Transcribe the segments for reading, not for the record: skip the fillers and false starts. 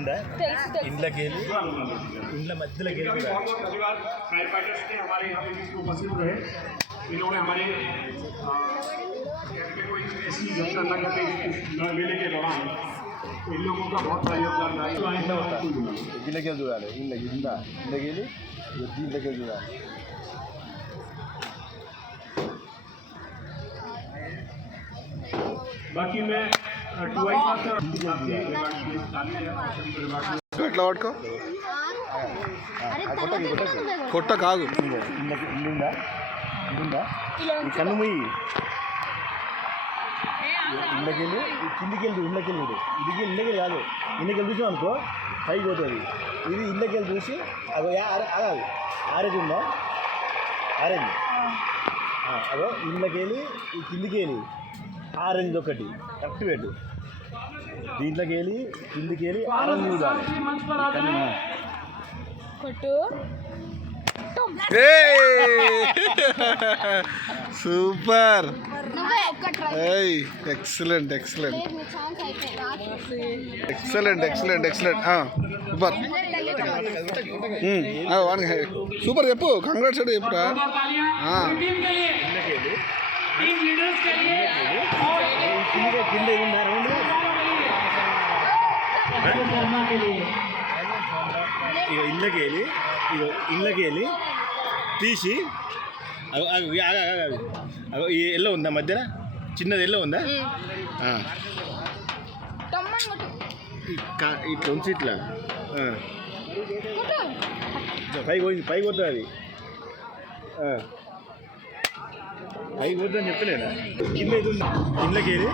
ఉందా ఇంట్లోకి వెళ్ళి ఇంట్లో మధ్యలోకి వెళ్ళి इन्होंने हमारे कैंप को ऐसी घटना करके मेले के दौरान इन लोगों का बहुत बड़ा योगदान रहा है। ఇంట్లోకి చూడాలి ఇంట్లోకి వెళ్ళి ఇంట్లోకి చూడాలి. बाकी मैं ఎట్లా పట్టుకో కొట్ట కాదు ఇల్లుందా ఈ కన్ను ముయ్యి ఇంట్లోకి వెళ్ళి కిందికి వెళ్ళి ఇంట్లోకి వెళ్ళి ఇంట్లోకి కాదు ఇంట్లోకి వెళ్ళి చూసాం అనుకో పైకి పోతుంది. ఇది ఇంట్లోకి వెళ్ళి చూసి అదో ఆగాలి ఆరెంజ్ ఉందా ఆరెంజ్ అదో ఇంట్లోకి వెళ్ళి ఈ కిందికి వెళ్ళి ఆరెంజ్ ఒకటి కరెక్ట్ పెట్టు. దీంట్లోకి వెళ్ళి కిందికి వెళ్ళి ఆరెంజ్ చూడాలి. Super excellent excellent excellent excellent excellent super super చెప్పు కంగ్రాట్స్ అంటే చెప్పురా. ఇక ఇళ్ళకి వెళ్ళి తీసి ఈ ఎల్లో ఉందా మధ్యన చిన్నది ఎల్లో ఉందా ఇట్లా ఉంచి ఇట్లా పైకి పోతుంది అది పైకి పోతుందని చెప్పలేదా కింద ఇది ఉందా ఇళ్ళకి వెళ్ళి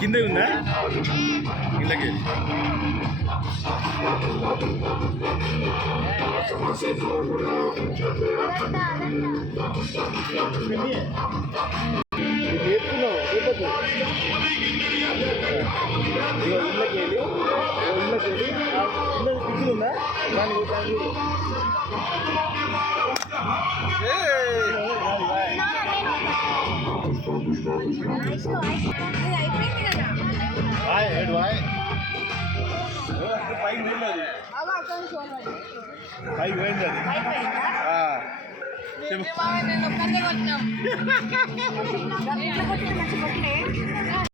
కింద ఉందా ఇళ్ళకి వెళ్ళి నేర్చుకున్నావు ఇళ్ళకి వెళ్ళి చిన్నది పిచ్చులు ఉందా దాని పైకి పోయింది అది